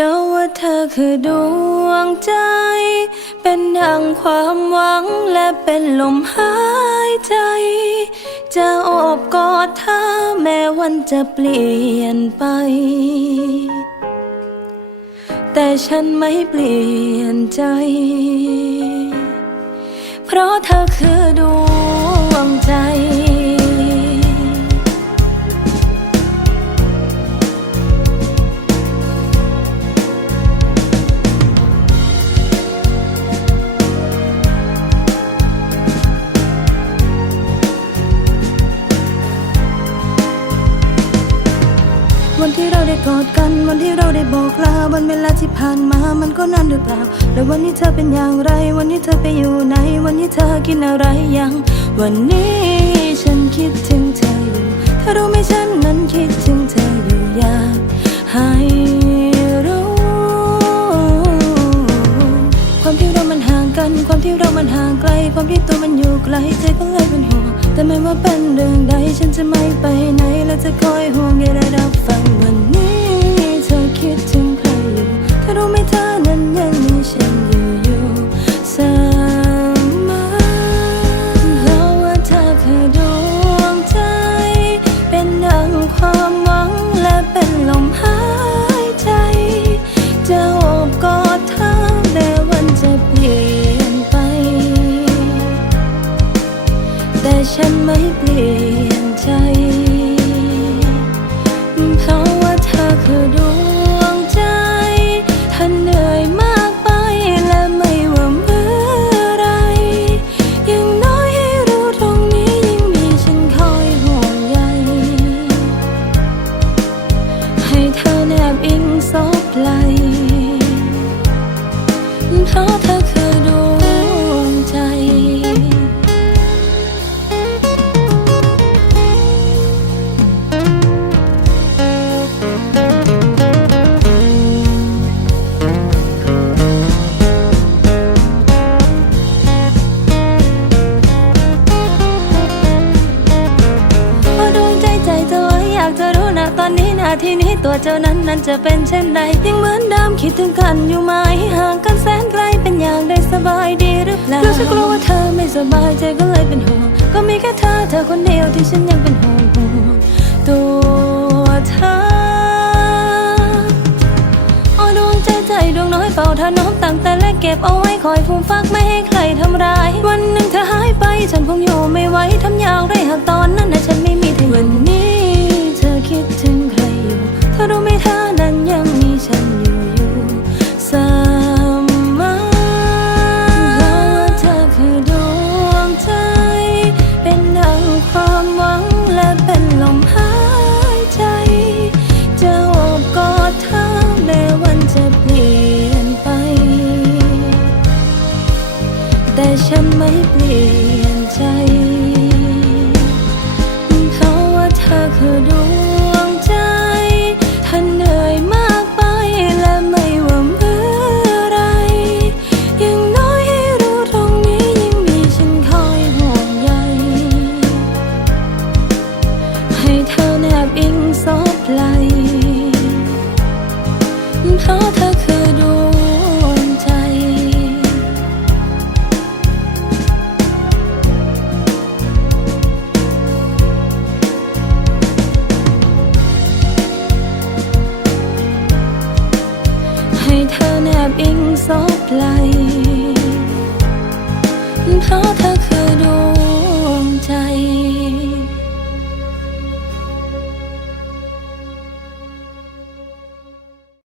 ราะว่าเธอคือดวงใจ เป็นดังความหวังและเป็นลมหายใจ จะโอบกอดเธอแม้วันจะเปลี่ยนไป แต่ฉันไม่เปลี่ยนใจ เพราะเธอคือดวงใจ วันที่เราได้กอดกัน วันที่เราได้บอกลาวันเวลาที่ผ่านมามันก็นานหรือเปล่า แล้ววันนี้เธอเป็นอย่างไร วันนี้เธอไปอยู่ไหน วันนี้เธอกินอะไรยัง วันนี้ฉันคิดถึงเธออยู่เธอรู้ไหมฉันนั้นคิดถึงเธออยู่อยากให้รู้ ความที่เรามันห่างกัน ความที่เรามันห่างไกล ความที่ตัวมันอยู่ไกลใจก็เลยเป็นห่วงแต่ไม่ว่าเป็นเรื่องใดฉันจะไม่ไปไหนและจะคอยห่วง ฉันไม่เปลี่ยน อนนี้นาทีนี้ตัวเจ้านั้นนั้นจะเป็นเช่นใดยังเหมือนเดิมคิดถึงกันอยู่ไหมห่างกันแสนไกลเป็นอย่างได้สบายดีหรือเปล่ารู้สึกกลัวว่าเธอไม่สบายใจก็เลยเป็นห่วงก็มีแค่เธอเธอคนเดียวที่ฉันยังเป็นห่วงตัวเธออดวงใจใจดวงน้อยเฝ้าถนอมตั้งแต่แรกเก็บเอาไว้คอยฟูมฟักไม่ให้ใครทำร้าย วันหนึ่งเธอหายไปฉันคงอยู่ไม่ไหวทำอย่างไรหากตอนนั้นนะฉันไม่มีเธอ แต่ฉันไม่เปลี่ยนใจ เพราะว่าเธอคือดว เธอแนบอิงซบไหลเพราะเธอ